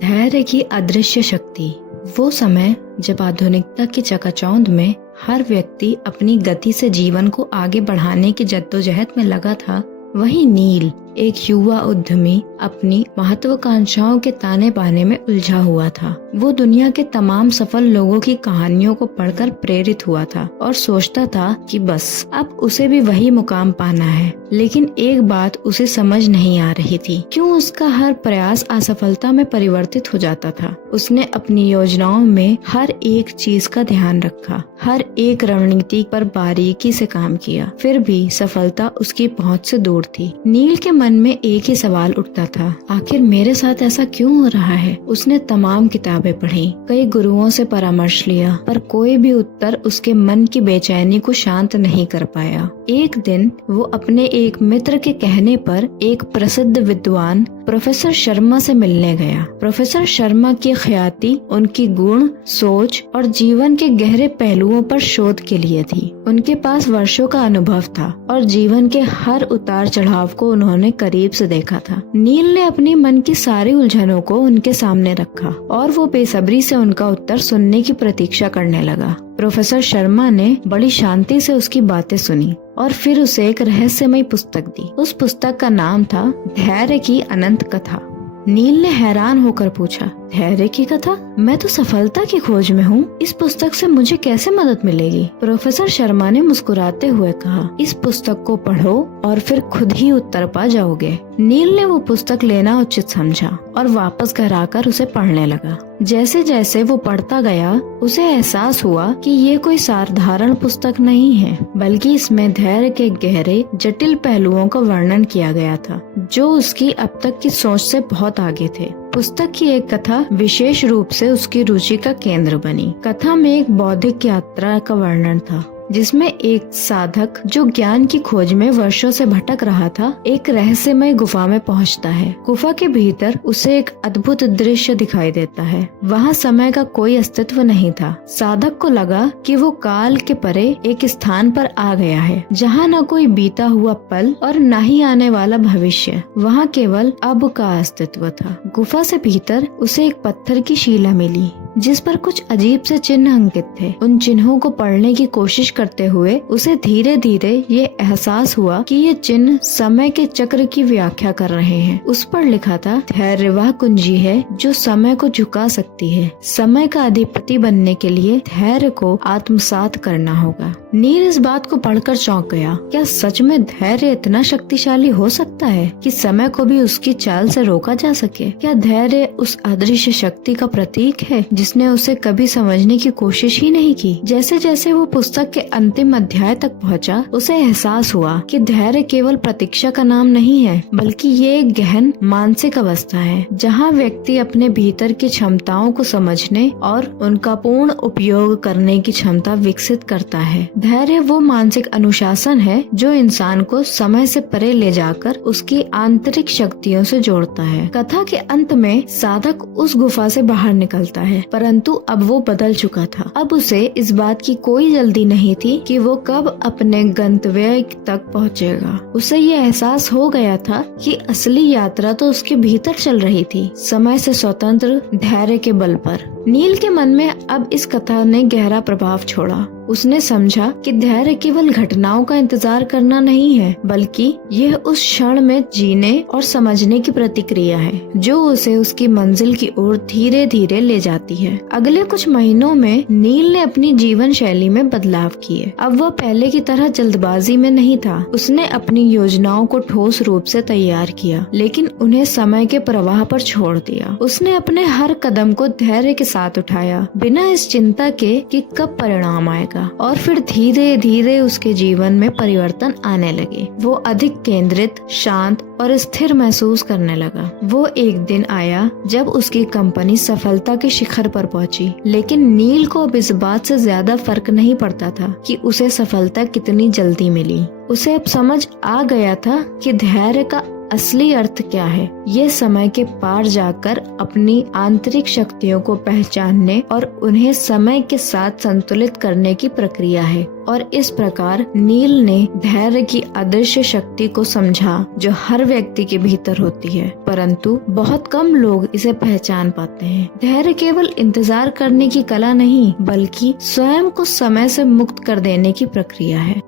धैर्य की अदृश्य शक्ति। वो समय जब आधुनिकता की चकाचौंध में हर व्यक्ति अपनी गति से जीवन को आगे बढ़ाने की जद्दोजहद में लगा था, वहीं नील, एक युवा उद्यमी, अपनी महत्वाकांक्षाओं के ताने बाने में उलझा हुआ था। वो दुनिया के तमाम सफल लोगों की कहानियों को पढ़कर प्रेरित हुआ था और सोचता था कि बस अब उसे भी वही मुकाम पाना है। लेकिन एक बात उसे समझ नहीं आ रही थी, क्यों उसका हर प्रयास असफलता में परिवर्तित हो जाता था। उसने अपनी योजनाओं में हर एक चीज का ध्यान रखा, हर एक रणनीति पर बारीकी से काम किया, फिर भी सफलता उसकी पहुंच से दूर थी। नील के मन में एक ही सवाल उठता था, आखिर मेरे साथ ऐसा क्यों हो रहा है। उसने तमाम किताबें पढ़ी, कई गुरुओं से परामर्श लिया, पर कोई भी उत्तर उसके मन की बेचैनी को शांत नहीं कर पाया। एक दिन वो अपने एक मित्र के कहने पर एक प्रसिद्ध विद्वान प्रोफेसर शर्मा से मिलने गया। प्रोफेसर शर्मा की ख्याति उनकी गुण, सोच और जीवन के गहरे पहलुओं पर शोध के लिए थी। उनके पास वर्षों का अनुभव था और जीवन के हर उतार चढ़ाव को उन्होंने करीब से देखा था। नील ने अपनी मन की सारी उलझनों को उनके सामने रखा और वो बेसब्री से उनका उत्तर सुनने की प्रतीक्षा करने लगा। प्रोफेसर शर्मा ने बड़ी शांति से उसकी बातें सुनी और फिर उसे एक रहस्यमयी पुस्तक दी। उस पुस्तक का नाम था धैर्य की अनंत कथा। नील ने हैरान होकर पूछा, धैर्य की कथा? मैं तो सफलता की खोज में हूँ। इस पुस्तक से मुझे कैसे मदद मिलेगी? प्रोफेसर शर्मा ने मुस्कुराते हुए कहा, इस पुस्तक को पढ़ो और फिर खुद ही उत्तर पा जाओगे। नील ने वो पुस्तक लेना उचित समझा और वापस घर आकर उसे पढ़ने लगा। जैसे जैसे वो पढ़ता गया, उसे एहसास हुआ कि ये कोई साधारण पुस्तक नहीं है, बल्कि इसमें धैर्य के गहरे, जटिल पहलुओं का वर्णन किया गया था, जो उसकी अब तक की सोच से बहुत आगे थे। पुस्तक की एक कथा विशेष रूप से उसकी रुचि का केंद्र बनी। कथा में एक बौद्धिक यात्रा का वर्णन था, जिसमें एक साधक जो ज्ञान की खोज में वर्षों से भटक रहा था, एक रहस्यमय गुफा में पहुंचता है। गुफा के भीतर उसे एक अद्भुत दृश्य दिखाई देता है। वहां समय का कोई अस्तित्व नहीं था। साधक को लगा कि वो काल के परे एक स्थान पर आ गया है, जहां न कोई बीता हुआ पल और न ही आने वाला भविष्य। वहां केवल अब का अस्तित्व था। गुफा से भीतर उसे एक पत्थर की शिला मिली, जिस पर कुछ अजीब से चिन्ह अंकित थे। उन चिन्हों को पढ़ने की कोशिश करते हुए उसे धीरे धीरे ये एहसास हुआ कि ये चिन्ह समय के चक्र की व्याख्या कर रहे हैं। उस पर लिखा था, धैर्य वह कुंजी है जो समय को झुका सकती है। समय का अधिपति बनने के लिए धैर्य को आत्मसात करना होगा। नील इस बात को पढ़कर चौंक गया। क्या सच में धैर्य इतना शक्तिशाली हो सकता है कि समय को भी उसकी चाल से रोका जा सके? क्या धैर्य उस अदृश्य शक्ति का प्रतीक है जिसने उसे कभी समझने की कोशिश ही नहीं की? जैसे जैसे वो पुस्तक के अंतिम अध्याय तक पहुंचा, उसे एहसास हुआ कि धैर्य केवल प्रतीक्षा का नाम नहीं है, बल्कि ये एक गहन मानसिक अवस्था है, जहां व्यक्ति अपने भीतर की क्षमताओं को समझने और उनका पूर्ण उपयोग करने की क्षमता विकसित करता है। धैर्य वो मानसिक अनुशासन है जो इंसान को समय से परे ले जाकर उसकी आंतरिक शक्तियों से जोड़ता है। कथा के अंत में साधक उस गुफा से बाहर निकलता है, परंतु अब वो बदल चुका था। अब उसे इस बात की कोई जल्दी नहीं थी कि वो कब अपने गंतव्य तक पहुंचेगा। उसे ये एहसास हो गया था कि असली यात्रा तो उसके भीतर चल रही थी, समय से स्वतंत्र धैर्य के बल पर। नील के मन में अब इस कथा ने गहरा प्रभाव छोड़ा। उसने समझा कि धैर्य केवल घटनाओं का इंतजार करना नहीं है, बल्कि यह उस क्षण में जीने और समझने की प्रतिक्रिया है, जो उसे उसकी मंजिल की ओर धीरे धीरे ले जाती है। अगले कुछ महीनों में नील ने अपनी जीवन शैली में बदलाव किए। अब वह पहले की तरह जल्दबाजी में नहीं था। उसने अपनी योजनाओं को ठोस रूप से तैयार किया, लेकिन उन्हें समय के प्रवाह पर छोड़ दिया। उसने अपने हर कदम को धैर्य के साथ उठाया, बिना इस चिंता के कि कब परिणाम आएगा। और फिर धीरे धीरे उसके जीवन में परिवर्तन आने लगे। वो अधिक केंद्रित, शांत और स्थिर महसूस करने लगा। वो एक दिन आया जब उसकी कंपनी सफलता के शिखर पर पहुंची, लेकिन नील को अब इस बात से ज्यादा फर्क नहीं पड़ता था कि उसे सफलता कितनी जल्दी मिली। उसे अब समझ आ गया था कि धैर्य का असली अर्थ क्या है। ये समय के पार जाकर अपनी आंतरिक शक्तियों को पहचानने और उन्हें समय के साथ संतुलित करने की प्रक्रिया है। और इस प्रकार नील ने धैर्य की अदृश्य शक्ति को समझा जो हर व्यक्ति के भीतर होती है, परंतु बहुत कम लोग इसे पहचान पाते हैं। धैर्य केवल इंतजार करने की कला नहीं, बल्कि स्वयं को समय से मुक्त कर देने की प्रक्रिया है।